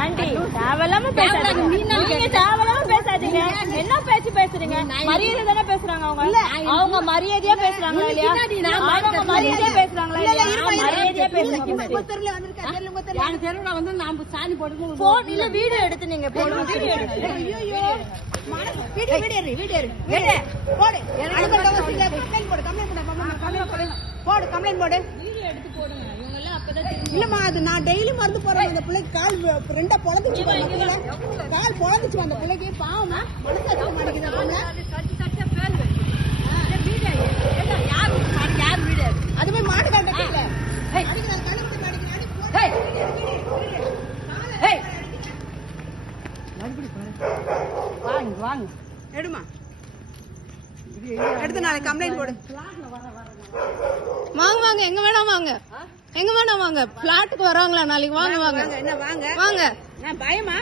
Aunty தேவையில்லாம பேசாதீங்க. என்ன பேச்சு பேசுறீங்க? மரியாதை தானே பேசுறாங்க அவங்க. அவங்க மரியாதையா பேசுறாங்களா இல்லையா? அவங்க மரியாதையா பேசுறாங்களா இல்லையா? மரியாதையா பேசுறாங்க. போன்ல வீடியோ எடுத்து நீங்க போடுங்க. இல்லம்மா அது நான் டெய்லி மருந்து போறேன். அந்த பிள்ளைக்கு கால் ரெண்டா பொழந்துச்சு, கால் பொழந்துச்சு. அந்த பிள்ளைக்கு பாவமா மனசாட்சி மாட்டேங்குது. அது போய் மாட்டு காட்ட வாங்க எடுமா எடுத்து நாளைக்கு கம்ப்ளைண்ட் போடு. வாங்க வாங்க எங்க வேணா வாங்க, எங்க வேணா வாங்க. பிளாட்டுக்கு வராங்களா நாளைக்கு? வாங்க வாங்க என்ன வாங்க வாங்க. பயமா